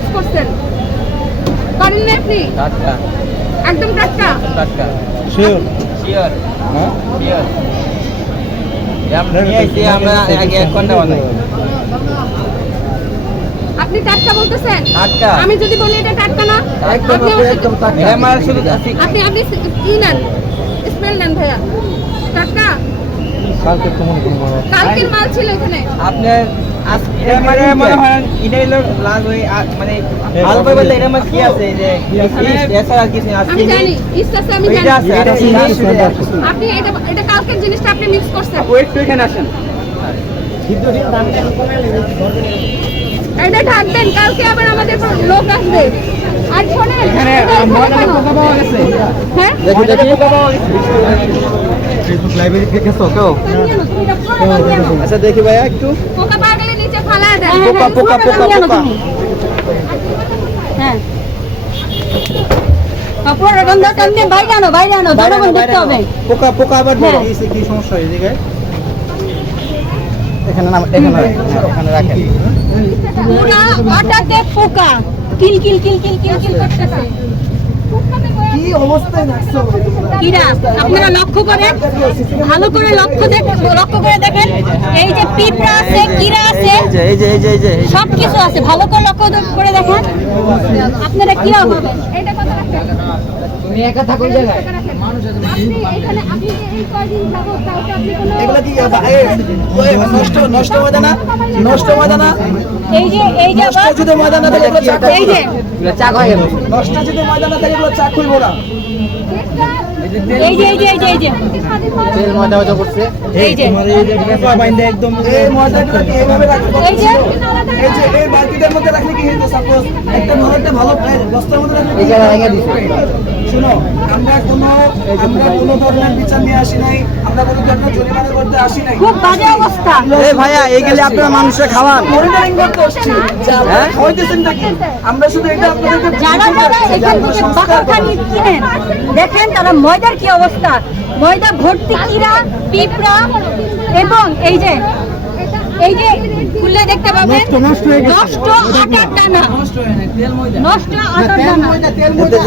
Mix করছেন, করেন না আপনি? টাটকা, একদম টাটকা। টাটকা। শিওর? শিওর, হ্যাঁ শিওর। আমরা নিয়ে আইছি, আমরা আগে 1 ঘন্টা বানাই। আপনি টাটকা বলতেছেন? টাটকা। আমি যদি বলি এটা টাটকা না, একদম আপনি আপনি একদম টাটকা। এটা আমার শুধু আছে। আপনি কি নেন, স্মেল নেন ভাইয়া। টাটকা কালকে তো মনে করবো কালকের মাল ছিল এখানে। আপনার এটা মানে মনে হয় এটা হলো লাল ওই মানে হালকা বলতে এটা মানে কি আছে যে এছাড়া কিছু আছে। আমি জানি ইস্ট আছে, আমি এটা আছে, এটা জানি। আছে। আপনি এটা কালকের জিনিসটা আপনি মিক্স করছেন। ওয়েট তো এখানে আসেন। এটা ঢাকবেন, কালকে আবার আমাদের লোক আসবে। আর শোনেন এখানে পোকা পাওয়া গেছে। হ্যাঁ দেখি ফেসবুক লাইভে দেখেছো কেউ? আচ্ছা দেখি ভাইয়া একটু। পোকা পাওয়া গেলে নিচে ফালায় দেন। পোকা। হ্যাঁ পুরো গন্ধ টানবে, বাইরে আনো জনগণ দেখতে হবে। পোকা আবার হ্যাঁ। কি সমস্যা এই জায়গায়? এখানে রাখেন। পুরা আটাতে পোকা কিল করতেছে। কি অবস্থায় রাখছো? কিরা আপনারা লক্ষ্য করেন, ভালো করে লক্ষ্য করে দেখেন। এই যে পিঁপড়া আছে, কিরা আছে, এই যে সবকিছু আছে। ভালো করে লক্ষ্য করে দেখেন, আপনারা কিরা হবেন। এটা কথা রাখেন, তুমি একা থাকো এই জায়গায়। আপনি এখানে আপনি এই কয়দিন যাবত কাউকে আপনি কোনো এগুলা কি নষ্ট ময়দা না? এই যে নষ্ট আবার যদি ময়দা না থাকে এগুলো চা এই যে এগুলো চা খাওয়া যাবে। নষ্ট যদি ময়দা না থাকে এগুলো চা খুলবো না। এই যে তেল ময়দা করছে। এই যে একদম এই ময়দাগুলোকে এইভাবে রাখতে এই যে এই যে এই বালতিটার মধ্যে রাখলে কি হইতো? সাপোজ একটা ভালো বস্তার মধ্যে রাখলে এই জায়গায় রেখে দিছে। শুনো, আমরা কোনো ধরনের বিচার নিয়ে আসি নাই, আমরা কোনো ধরনের জরিমানা করতে আসি নাই। খুব বাজে অবস্থা। এই ভাইয়া এইগুলি আপনারা মানুষে খাওয়ান। মনিটরিং করতে আসছি যে আপনারা খাওয়াইতেছেন নাকি? আমরা শুধু এটা আপনাদেরকে যারা এখান থেকে বাকরখানি কিনেন, দেখেন তারা ময়দার কি অবস্থা। ময়দা ভর্তি কিরা, পিঁপড়া এবং এই যে খুললে দেখতে পাবেন নষ্ট আটার দানা। নষ্ট আটার দানা।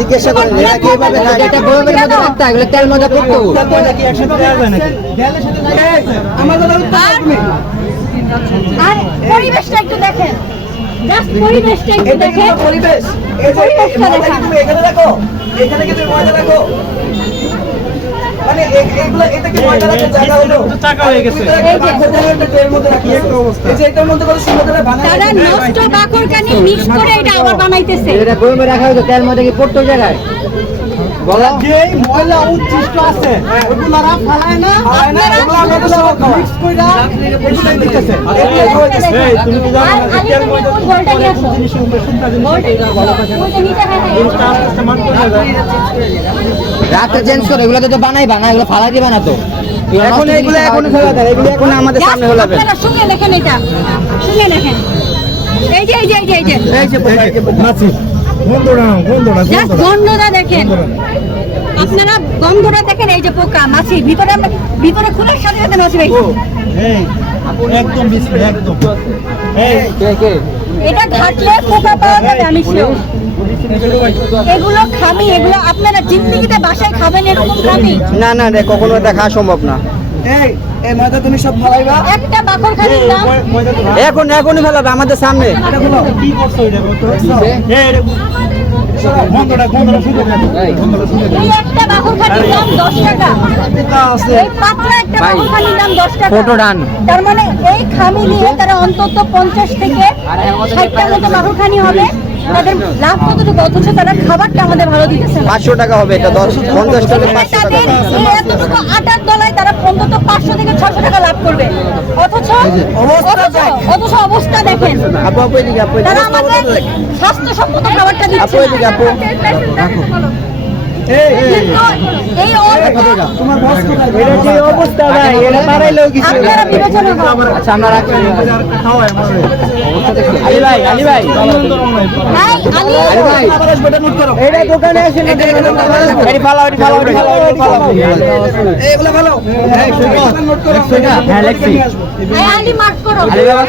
জিজ্ঞাসা করেন এরা কি এভাবে খায়? এটা গরমের মধ্যে রাখতে হয়, এগুলো তেল ময়দা করতে হবে। ময়দা কি একসাথে দেওয়া যায় নাকি? আমাদের আর পরিবেশটা একটু দেখেন, জাস্ট পরিবেশটা একটু এটা কি দেখেন। পরিবেশ? এই যে ময়দা কি তুমি এখানে রাখো? এখানে কি তুমি ময়দা রাখো? মানে এগুলা এটা কি ময়দা রাখার জায়গা হলো? টাকা হয়ে গেছে। এই যে তেলের মধ্যে রাখি একটা অবস্থা। এই যে এটার মধ্যে কত সুন্দর করে বানায়। তারা নষ্ট বাকরখানি মিক্স করে এটা আবার বানাইতেছে। এটা গরমে রাখা হয়েছে, তেল ময়দা কি পড়তো জায়গায়? বলা যে ময়লা উচ্ছিষ্ট আছে ওগুলারা ফালায় না, এগুলা আমাদের সব মিক্স কইরা এগুলাই দিতেছে। এই তুমি কি জানো আর তেল ময়দা ওই গোলটা নিয়ে আসো। জিনিস সুন্দর জিনিস এটা ভালো থাকে না। ওইটা নিতে হয় না। জিনিসটা সমান করে যায়। রাতে চেঞ্জ করে এগুলো তো বানাইবা না, এগুলো ফালাই দিবা না তো। এখন এগুলো এখন ফেলা দেয়, এগুলো এখন আমাদের Just সামনে ফেলাবে। আপনারা শুনে দেখেন এটা। শুনে দেখেন। এই যে মাছি গন্ধটা জাস্ট গন্ধটা দেখেন। আপনারা গন্ধটা দেখেন। এই যে পোকা মাছি ভিতরে খুলে সাথে সাথে নষ্ট হয়ে গেছে। এই একদম বিস্কুট একদম এই কে এটা ঘাটলে পোকা পাওয়া যাবে, আমি শিওর। এগুলো খামি, এগুলো আপনারা জিন্দেগিতে বাসায় খাবেন এরকম খামি? না না রে, কখনো এটা খাওয়া সম্ভব না। এই এই ময়দা তুমি সব ফালাইবা? একটা বাকরখানির দাম ময়দা তো এখনই ফেলাবে আমাদের সামনে। এটা হলো কি করছো এটা বলতো? এই গন্ধটা শুনতে এই একটা বাকরখানির দাম 10 টাকা। এই পাতলা একটা ভাই, বাকরখানির দাম 10 টাকা। ফটো ডান। তার মানে এই খামি নিয়ে তারা অন্তত 50 থেকে 60টার মতো বাকরখানি হবে। তাদের লাভ কতটুকু? অথচ তারা খাবারটা আমাদের ভালো দিতেছে না। 500 টাকা হবে এটা, 50 টাকা 500 টাকা। তাদের এই এতটুকু আটার দলায় তারা অন্তত 500 থেকে 600 টাকা লাভ করবে। অথচ অবস্থা দেখেন। আপু এদিকে, আপু তারা আমাদের স্বাস্থ্যসম্মত খাবারটা দিচ্ছে না। এই তোমার বস কোথায়? এটা যে অবস্থা ভাই, এটা বাড়াইলেও কিছু। আপনারা বিবেচনা করুন। আচ্ছা আমরা রাখছি। খাওয়ায় আমাদের আলী ভাই ভাই, আলী ভাই আবার আসবে এটা নোট করো। এটা দোকানে আসেন, এটি ফালাও। এইগুলা ভালো নোট করো। হ্যাঁ, লেখছি। আলী মার্ক করো। আলী বাবা,